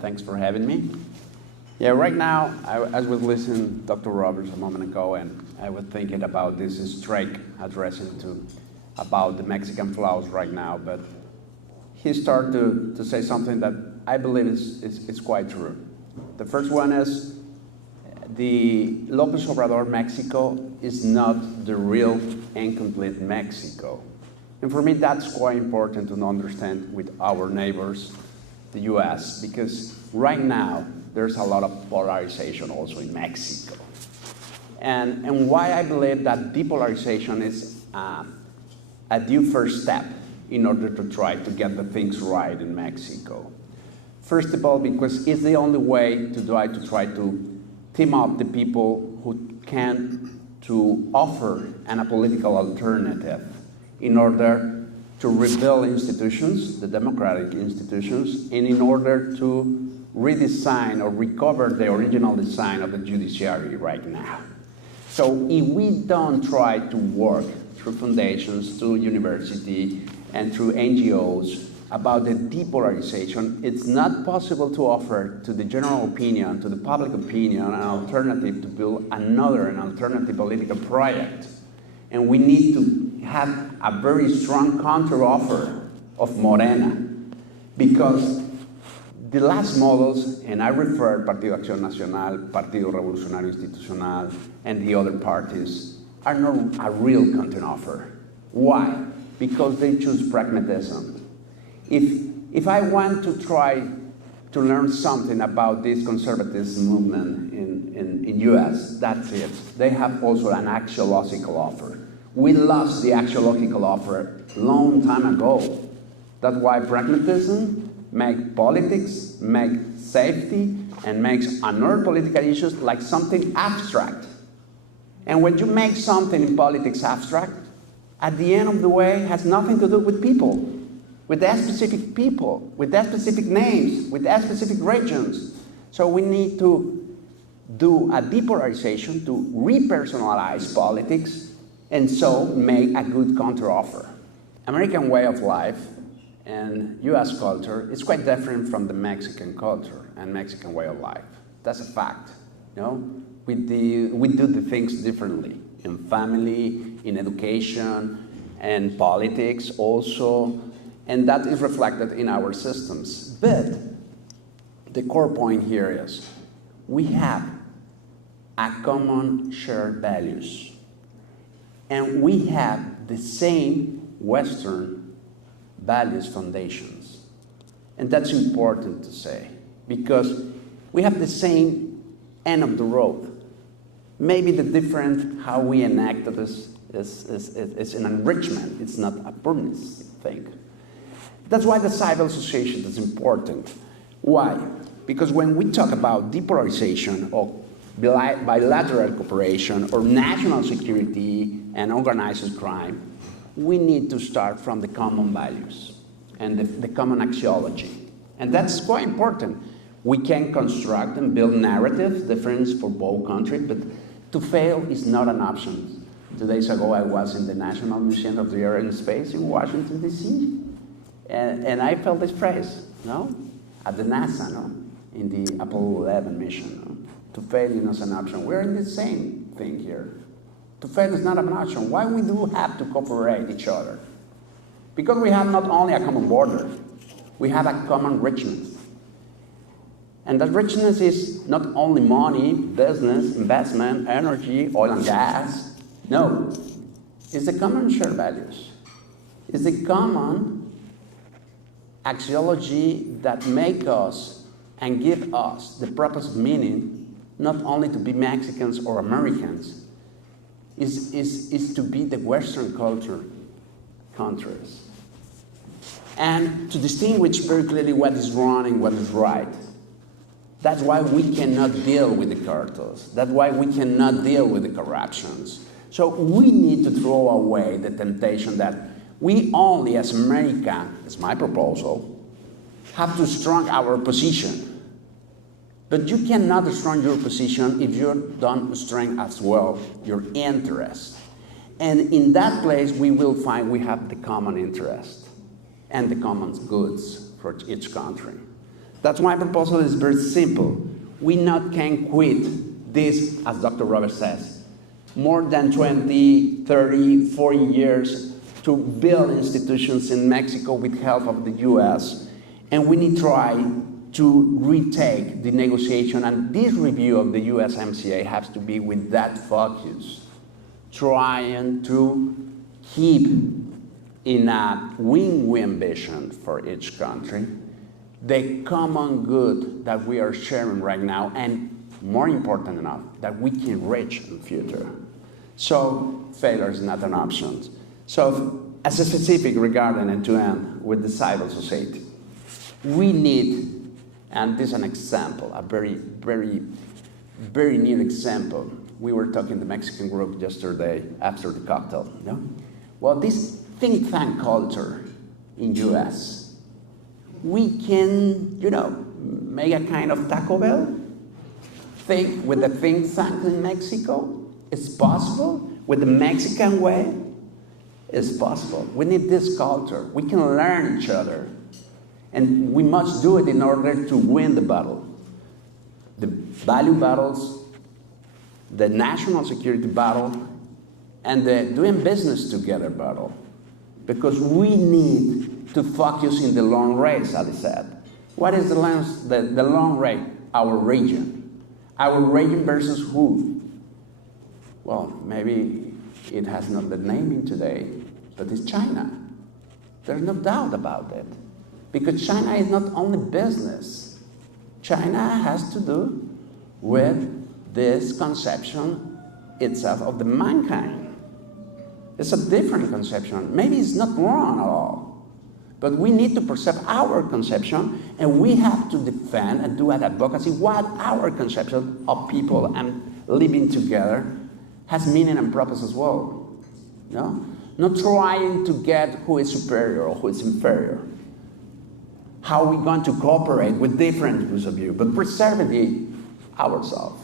Thanks for having me. Yeah, right now, I was listening to Dr. Roberts a moment ago, and I was thinking about this strike addressing about the Mexican flaws right now, but he started to say something that I believe is quite true. The first one is the López Obrador Mexico is not the real and complete Mexico. And for me, that's quite important to understand with our neighbors, the US, because right now, there's a lot of polarization also in Mexico. And why I believe that depolarization is a due first step in order to try to get the things right in Mexico. First of all, because it's the only way to try to team up the people who can to offer a political alternative in order to rebuild institutions, the democratic institutions, and in order to redesign or recover the original design of the judiciary right now. So if we don't try to work through foundations, through university, and through NGOs about the depolarization, it's not possible to offer to the general opinion, to the public opinion, an alternative to build an alternative political project. And we need to have a very strong counter-offer of Morena, because the last models, and I refer Partido Acción Nacional, Partido Revolucionario Institucional, and the other parties, are not a real content offer. Why? Because they choose pragmatism. If I want to try to learn something about this conservatism movement in US, that's it. They have also an axiological offer. We lost the axiological offer a long time ago. That's why pragmatism makes politics, makes safety, and makes another political issues like something abstract. And when you make something in politics abstract, at the end of the way, it has nothing to do with people, with that specific people, with that specific names, with that specific regions. So we need to do a depolarization to repersonalize politics and so make a good counteroffer. American way of life and US culture is quite different from the Mexican culture and Mexican way of life. That's a fact. You know? We do the things differently in family, in education, and politics also, and that is reflected in our systems. But the core point here is we have a common shared values, and we have the same Western values foundations. And that's important to say, because we have the same end of the road. Maybe the different how we enact this is an enrichment, it's not a poorness thing. That's why the civil association is important. Why? Because when we talk about depolarization or bilateral cooperation or national security and organized crime, we need to start from the common values and the common axiology. And that's quite important. We can construct and build narratives, different for both countries, but to fail is not an option. 2 days ago, I was in the National Museum of the Air and Space in Washington, D.C., and I felt this phrase, no? At the NASA, no? In the Apollo 11 mission, no? To fail is not an option. We're in the same thing here. To fail is not an option. Why we do have to cooperate each other? Because we have not only a common border, we have a common richness. And that richness is not only money, business, investment, energy, oil and gas. No, it's the common shared values. It's the common axiology that make us and give us the purpose of meaning, not only to be Mexicans or Americans, is to be the Western culture countries. And to distinguish very clearly what is wrong and what is right. That's why we cannot deal with the cartels. That's why we cannot deal with the corruptions. So we need to throw away the temptation that we only, as America, as my proposal, have to strong our position. But you cannot strong your position if you don't strengthen as well your interest. And in that place, we will find we have the common interest and the common goods for each country. That's why my proposal is very simple. We not can quit this, as Dr. Robert says, more than 20, 30, 40 years to build institutions in Mexico with help of the US. And we need to try to retake the negotiation, and this review of the USMCA has to be with that focus, trying to keep in a win-win vision for each country the common good that we are sharing right now, and more important enough, that we can reach in the future. So failure is not an option. So as a specific regarding and to end with the civil society, we need, and this is an example, a very, very, very neat example. We were talking to the Mexican group yesterday after the cocktail. You know? Well, this think tank culture in US, we can, you know, make a kind of Taco Bell thing with the think tank in Mexico. It's possible. With the Mexican way, it's possible. We need this culture. We can learn each other. And we must do it in order to win the battle. The value battles, the national security battle, and the doing business together battle. Because we need to focus in the long race, Ali said. What is the long race? Our region. Our region versus who? Well, maybe it has not the naming today, but it's China. There's no doubt about it. Because China is not only business. China has to do with this conception itself of the mankind. It's a different conception. Maybe it's not wrong at all. But we need to perceive our conception, and we have to defend and do an advocacy what our conception of people and living together has meaning and purpose as well. No? Not trying to get who is superior or who is inferior. How are we going to cooperate with different views of view, but preserving ourselves,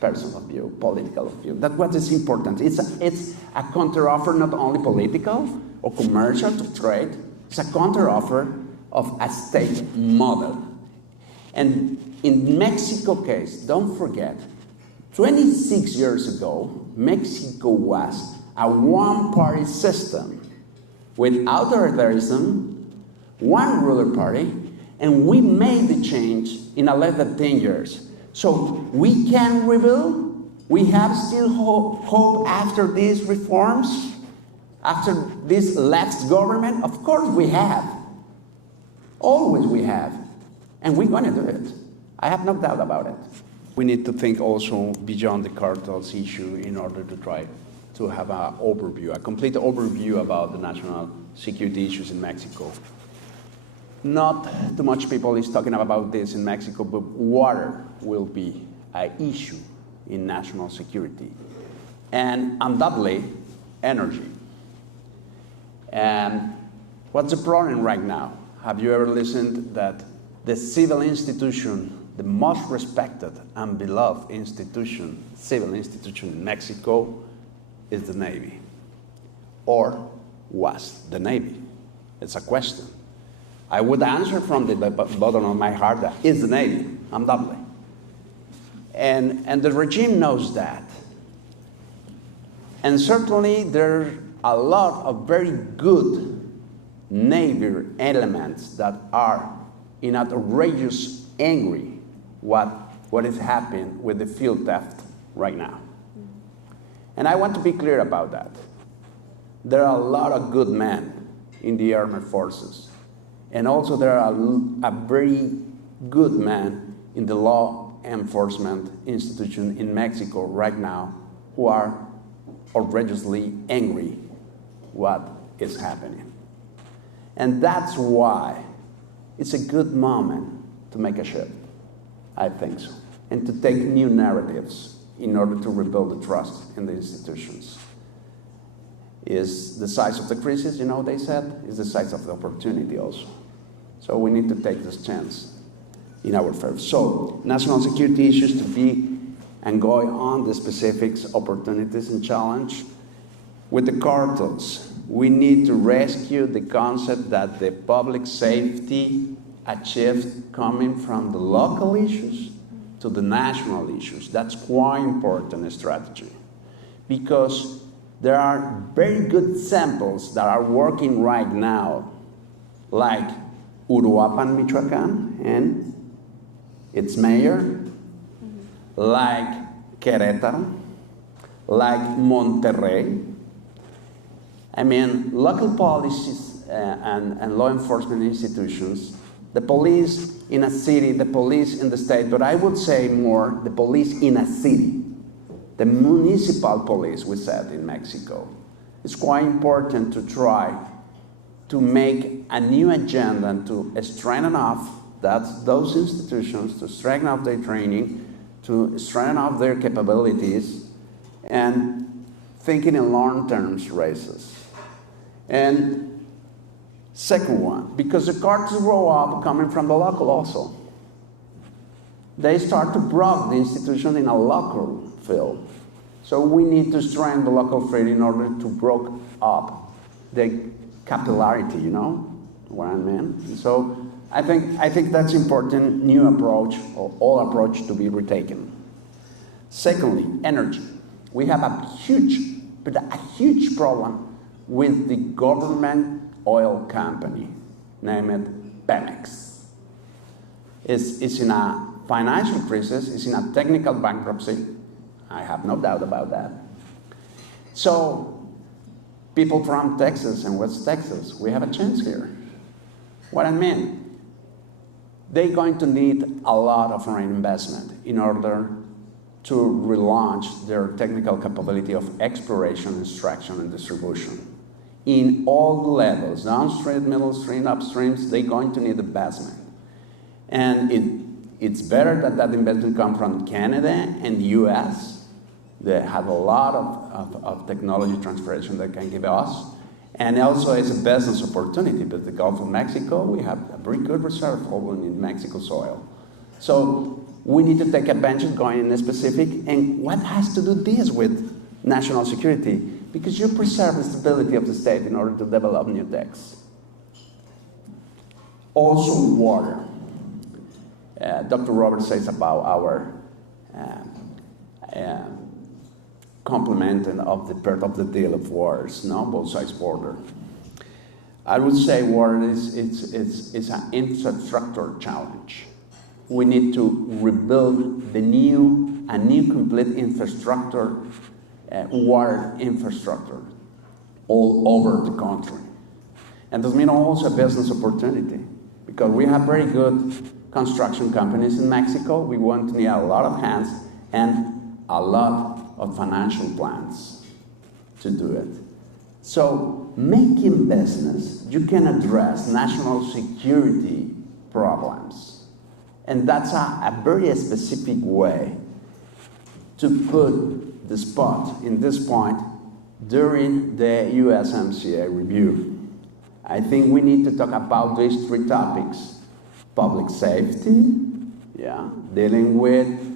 personal view, political view. That's what is important. It's a counteroffer, not only political or commercial to trade. It's a counteroffer of a state model. And in Mexico case, don't forget, 26 years ago, Mexico was a one-party system with authoritarianism, one ruler party, and we made the change in less than 10 years. So we can rebuild. We have still hope after these reforms, after this left government. Of course we have. Always we have. And we're going to do it. I have no doubt about it. We need to think also beyond the cartels issue in order to try to have an overview, a complete overview about the national security issues in Mexico. Not too much people is talking about this in Mexico, but water will be an issue in national security. And undoubtedly, energy. And what's the problem right now? Have you ever listened that the civil institution, the most respected and beloved institution, civil institution in Mexico, is the Navy, or was the Navy? It's a question. I would answer from the bottom of my heart that it's the Navy, undoubtedly. And the regime knows that. And certainly there are a lot of very good Navy elements that are in outrageous angry what is happening with the fuel theft right now. And I want to be clear about that. There are a lot of good men in the armed forces. And also there are a very good man in the law enforcement institution in Mexico right now who are outrageously angry what is happening. And that's why it's a good moment to make a shift, I think so, and to take new narratives in order to rebuild the trust in the institutions. Is the size of the crisis, you know, they said, is the size of the opportunity also. So we need to take this chance in our favor. So national security issues to be and going on the specifics, opportunities and challenge. With the cartels, we need to rescue the concept that the public safety achieved coming from the local issues to the national issues. That's quite important strategy, because there are very good samples that are working right now, like Uruapan, Michoacán, and its mayor, like Querétaro, like Monterrey. I mean, local policies and law enforcement institutions, the police in a city, the police in the state, but I would say more the police in a city, the municipal police, we said in Mexico. It's quite important to try to make a new agenda and to strengthen up those institutions, to strengthen up their training, to strengthen up their capabilities, and thinking in long-term races. And second one, because the cartels grow up coming from the local also. They start to break the institution in a local field. So we need to strengthen the local field in order to break up the capillarity, you know what I mean? So I think that's important new approach, or all approach to be retaken. Secondly, energy. We have a huge problem with the government oil company, named Pemex. It's in a financial crisis, it's in a technical bankruptcy. I have no doubt about that. So, people from Texas and West Texas, we have a chance here. What I mean, they're going to need a lot of foreign investment in order to relaunch their technical capability of exploration, extraction, and distribution. In all the levels, downstream, middle stream, upstreams, they're going to need investment. And it's better that that investment comes from Canada and the US. They have a lot of technology transferation that can give us. And also it's a business opportunity, but the Gulf of Mexico, we have a very good reserve holding in Mexico soil. So we need to take advantage going in specific, and what has to do this with national security? Because you preserve the stability of the state in order to develop new techs. Also water. Dr. Roberts says about our complementing of the part of the deal of waters, no, both sides border. I would say water is an infrastructure challenge. We need to rebuild a new complete infrastructure, water infrastructure, all over the country. And this means also a business opportunity, because we have very good construction companies in Mexico. We want to need a lot of hands and a lot of financial plans to do it. So making business, you can address national security problems. And that's a very specific way to put the spot in this point during the USMCA review. I think we need to talk about these three topics: public safety, dealing with,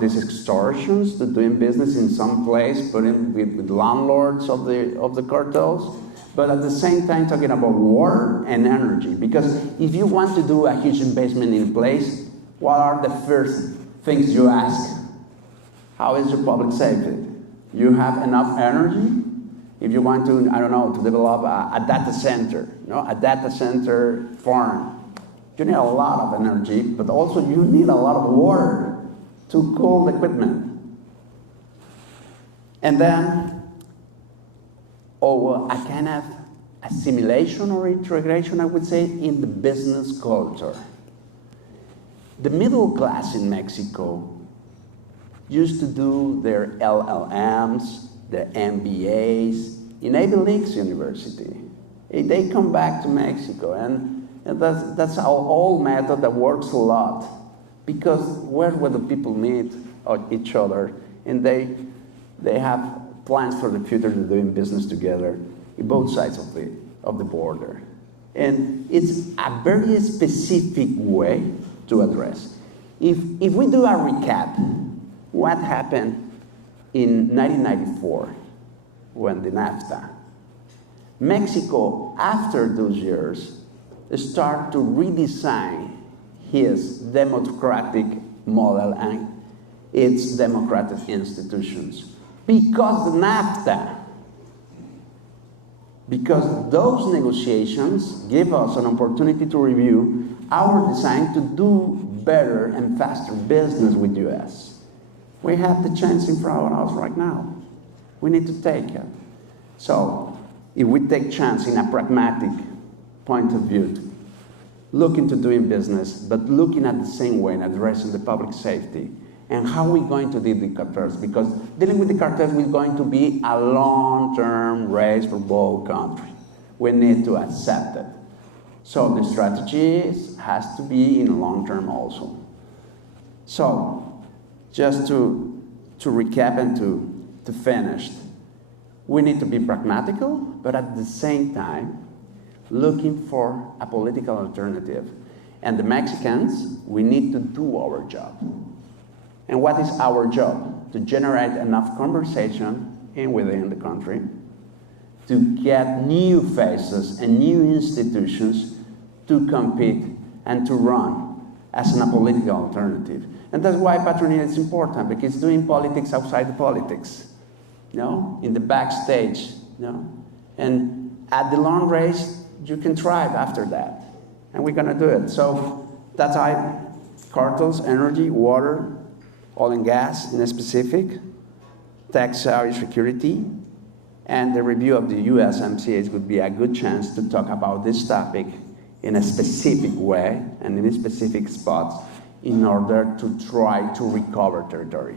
these extortions to doing business in some place, putting with landlords of the cartels, but at the same time talking about water and energy. Because if you want to do a huge investment in place, what are the first things you ask? How is your public safety? You have enough energy? If you want to, to develop a data center, a data center farm, you need a lot of energy, but also you need a lot of water to cool the equipment. And then, a kind of assimilation or integration, I would say, in the business culture. The middle class in Mexico used to do their LLMs, their MBAs in Ivy League University. They come back to Mexico, and that's our old method that works a lot, because where the people meet each other, and they have plans for the future to doing business together in both sides of the border. And it's a very specific way to address. If we do a recap, what happened in 1994 when the NAFTA? Mexico, after those years, start to redesign his democratic model and its democratic institutions. Because the NAFTA, because those negotiations give us an opportunity to review our design to do better and faster business with US. We have the chance in front of us right now. We need to take it. So if we take chance in a pragmatic point of view, look into doing business, but looking at the same way in addressing the public safety, and how we're going to deal with the cartels, because dealing with the cartels is going to be a long-term race for both countries. We need to accept it. So the strategy has to be in the long term also. So just to recap and to finish, we need to be pragmatical, but at the same time, looking for a political alternative. And the Mexicans, we need to do our job. And what is our job? To generate enough conversation within the country, to get new faces and new institutions to compete and to run as a political alternative. And that's why Patria Unida is important, because it's doing politics outside the politics, in the backstage, And at the long race, you can thrive after that. And we're gonna do it. So that's why cartels, energy, water, oil and gas in a specific, tax security, and the review of the USMCAs would be a good chance to talk about this topic in a specific way and in specific spots in order to try to recover territory.